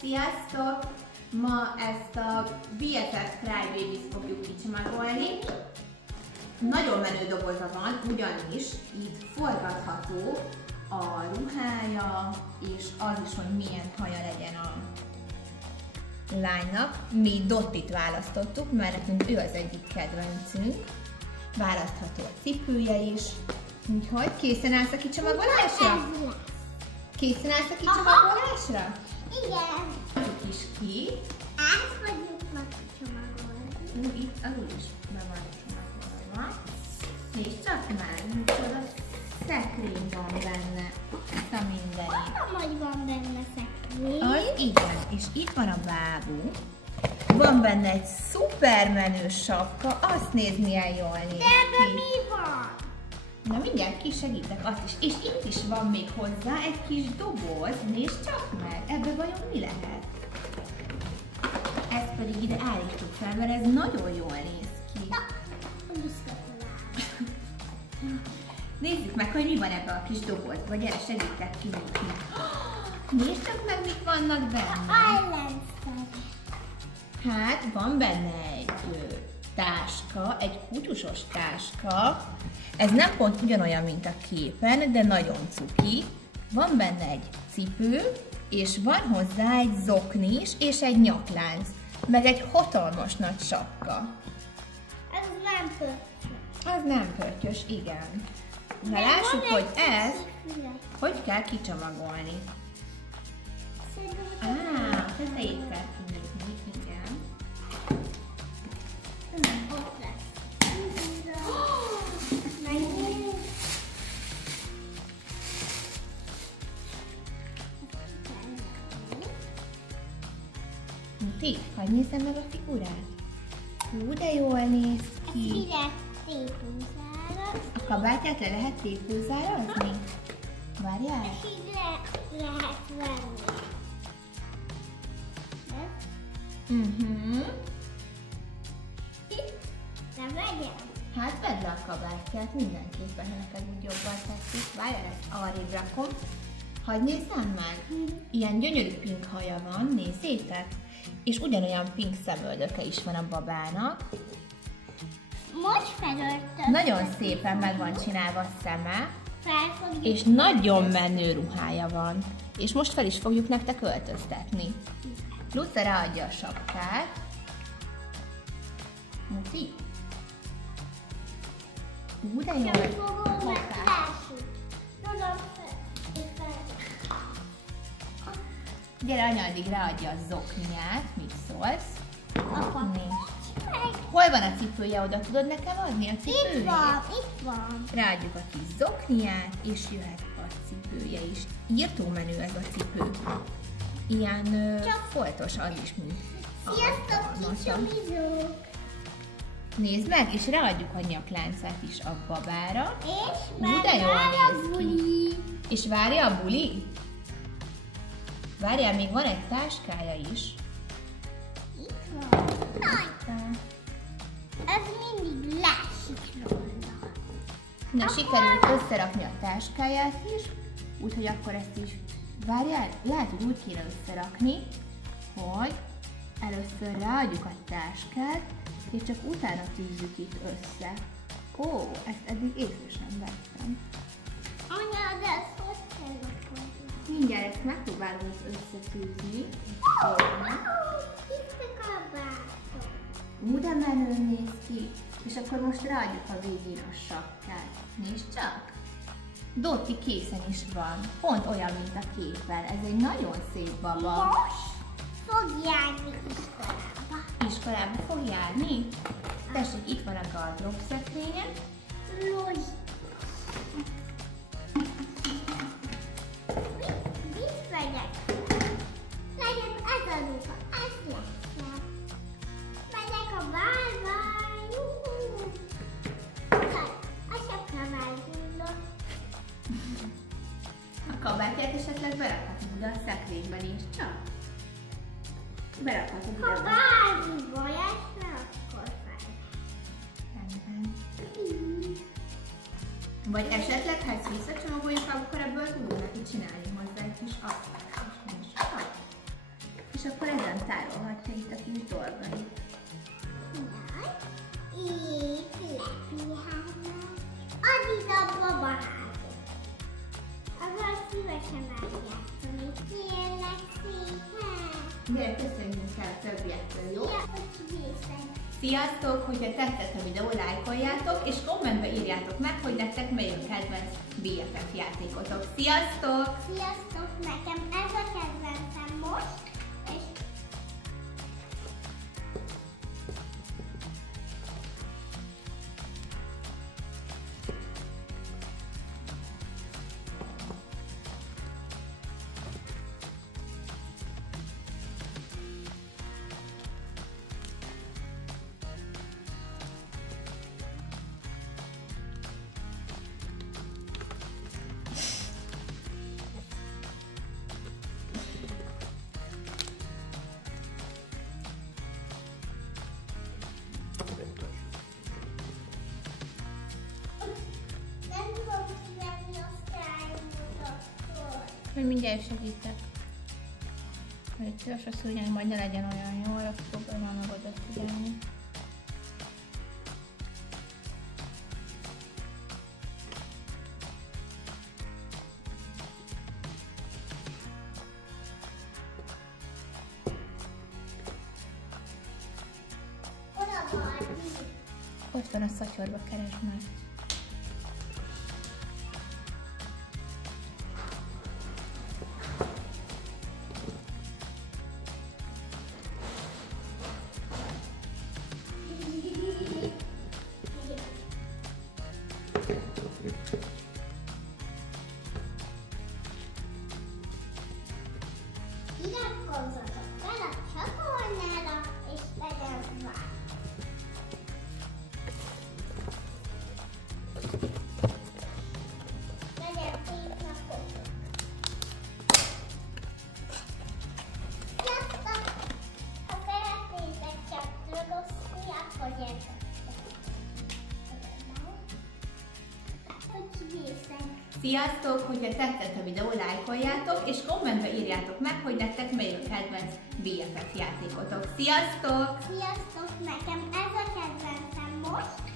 Sziasztok! Ma ezt a BFF Crybabies fogjuk kicsomagolni. Nagyon menő doboza van, ugyanis itt forgatható a ruhája, és az is, hogy milyen haja legyen a lánynak. Mi Dottit választottuk, mert nekünk ő az egyik kedvencünk. Választható a cipője is. Úgyhogy készen állsz a kicsomagolásra? Készen állsz a kicsomagolásra? Igen. Tudjuk is ki. Ezt fogjuk meg kicsomagolni. Itt alul is be van csomagolva. Nézd csak meg, micsoda szekrény van benne. Ezt a mindenit. Tudom, hogy van benne szekrény. Az igen, és itt van a bábú. Van benne egy szuper menő sapka, azt nézd, milyen jól néz ki. De ebben mi van? Na mindjárt kisegítek azt is. És itt is van még hozzá egy kis doboz, nézd csak meg, ebbe vajon mi lehet? Ezt pedig ide állítsuk fel, mert ez nagyon jól néz ki. Na, Nézzük meg, hogy mi van ebbe a kis dobozba, vagy gyere, segítek kinyitni. Nézd csak meg, mik vannak benne. Hát, van benne egy táska, egy kutyusos táska. Ez nem pont ugyanolyan, mint a képen, de nagyon cuki. Van benne egy cipő, és van hozzá egy zokni is, és egy nyaklánc, meg egy hatalmas nagy sapka. Ez nem pöttyös. Az nem pöttyös, igen. Na lássuk, hogy ezt hogy kell kicsomagolni. A tetejét kell kinyitni, igen. Ott lesz. Muti, hadd nézzem meg a figurát. Hú, de jól néz ki. A kabátját le lehet tépőzárazni? Várjál? És így lehet venni. De vegyem. Hát vedd le a kabátját mindenképpen, ha neked úgy jobban tetszik. Várjál, ezt arrébb rakom. Hadd nézzem meg. Ilyen gyönyörű pink haja van, nézzétek. És ugyanolyan pink szemöldöke is van a babának. Most felöltöm. Nagyon szépen meg van csinálva a szeme. Felfogjuk. És nagyon menő ruhája van. És most fel is fogjuk nektek öltöztetni. Luca ráadja a sapkát. Muti? De jó. Csak fogom, mert lássuk. Tudom, Gyere, anya addig ráadja a zokniát. Mit szólsz? apa. Nézd. Hol van a cipője? Oda tudod nekem adni a cipőjét? Itt van. Ráadjuk a kis zokniát, és jöhet a cipője is. Írtó menő ez a cipő. Ilyen foltos az is, mint Sziasztok, kicsomizók. Nézd meg, és ráadjuk a nyakláncát is a babára. És De jól már a néz ki. buli. És várja a buli? Várjál, még van egy táskája is. Itt van. Nagy. Ez mindig lásik róla. Na, sikerült összerakni a táskáját is, úgyhogy akkor ezt is, várjál, lehet, hogy úgy kéne összerakni, hogy először ráadjuk a táskát, és csak utána tűzzük itt össze. Ó, ezt eddig észre sem vettem. Anya, de ezt hogy kell rakodni? Mindjárt ezt megpróbálom összetűzni. Itt a kabátom. De menő néz ki, és akkor most ráadjuk a végén a sapkát. Nézd csak! Dotti készen is van, pont olyan, mint a képen. Ez egy nagyon szép baba. Most fog járni iskolába. Iskolába fog járni? Tessék, itt van a gardrób szekrénye. Lózs. Mit vegyek? Legyen ez a ruha, ez lesz. Megyek a bálba. A sapkám elhullott. A kabátját esetleg berakhatod ide a szekrénybe, nézd csak. Berakhatod ide. Ha bármi baj esne, akkor fel. Rendben. Vagy esetleg, ha ezt visszacsomagoljuk, akkor ebből tudunk neki csinálni hozzá egy kis asztalt. És akkor ezen tárolhatja itt a kis dolgait. Na, itt lepiháznak. Az itt a babaházok. Azzal szívesen megjátszani. Kérlek szépen. Gyere, köszönjünk el a többiektől, jó? Ja, hogy vészek. Sziasztok! Hogyha tetszett a videó, lájkoljátok, és kommentbe írjátok meg, hogy nektek melyik kedvenc BFF játékotok. Sziasztok! Sziasztok, nekem ez a kedvencem most, és nem tudom kivenni a szárnyozattól. Hogy mindjárt segítek. Hogy szíves a szúrjány, majd ne legyen olyan jó, arra próbálom meg odafigyelni. Oda Barbie. Ott van a szatyorba, keresd meg. Iratkozzatok fel a csatornára, és legyen vár. Legyen szép napotok. Sziasztok! Ha szeretnétek csatlakozni, akkor gyertek! Hogy vészek. Sziasztok! Hogyha tetszett a videó, lájkoljátok, és kommentbe írjátok meg, hogy nektek melyik kedvenc BFF játékotok. Sziasztok! Sziasztok! Nekem ez a kedvencem most,